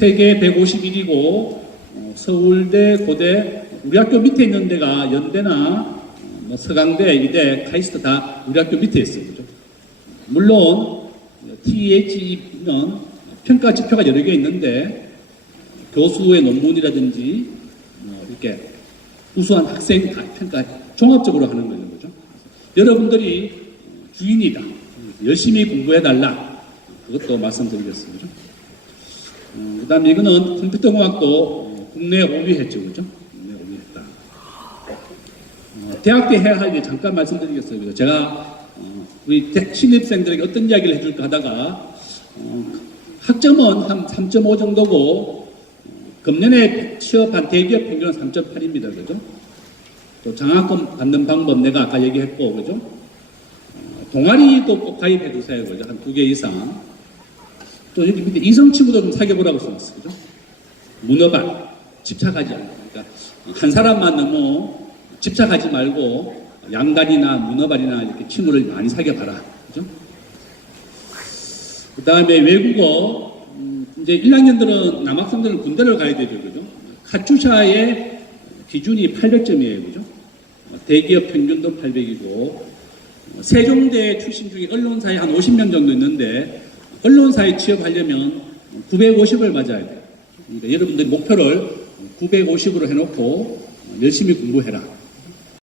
세계 151이고 어, 서울대, 고대 우리 학교 밑에 있는 데가 연대나 어, 뭐 서강대, 이대, 카이스트 다 우리 학교 밑에 있어요. 그죠? 물론 TH는 평가 지표가 여러 개 있는데 교수의 논문이라든지 뭐 이렇게 우수한 학생 평가 종합적으로 하는 거죠. 여러분들이 주인이다. 열심히 공부해달라. 그것도 말씀드리겠습니다. 어, 그 다음에 이거는 컴퓨터 공학도 어, 국내 5위 했죠. 그죠? 국내 5위 했다. 어, 대학 때 해야 할 일 잠깐 말씀드리겠어요. 그죠? 제가 어, 우리 대- 신입생들에게 어떤 이야기를 해줄까 하다가 어, 학점은 한 3.5 정도고 어, 금년에 취업한 대기업 평균은 3.8입니다. 그죠? 또 장학금 받는 방법 내가 아까 얘기했고, 그죠? 어, 동아리도 꼭 가입해 주세요. 그죠? 한 두 개 이상. 또 여기 밑에 이성 친구도 좀 사귀어보라고 써놨어. 그죠? 문어발. 집착하지 않고. 그러니까 한 사람만 너무 집착하지 말고 양갈이나 문어발이나 이렇게 친구를 많이 사귀어봐라. 그죠? 그 다음에 외국어, 음, 이제 1학년들은 남학생들은 군대를 가야 되죠. 그죠? 카투샤의 기준이 800점이에요. 그죠? 어, 대기업 평균도 800이고, 세종대 출신 중에 언론사에 한 50명 정도 있는데, 언론사에 취업하려면 950을 맞아야 돼요. 그러니까 여러분들이 목표를 950으로 해놓고 열심히 공부해라.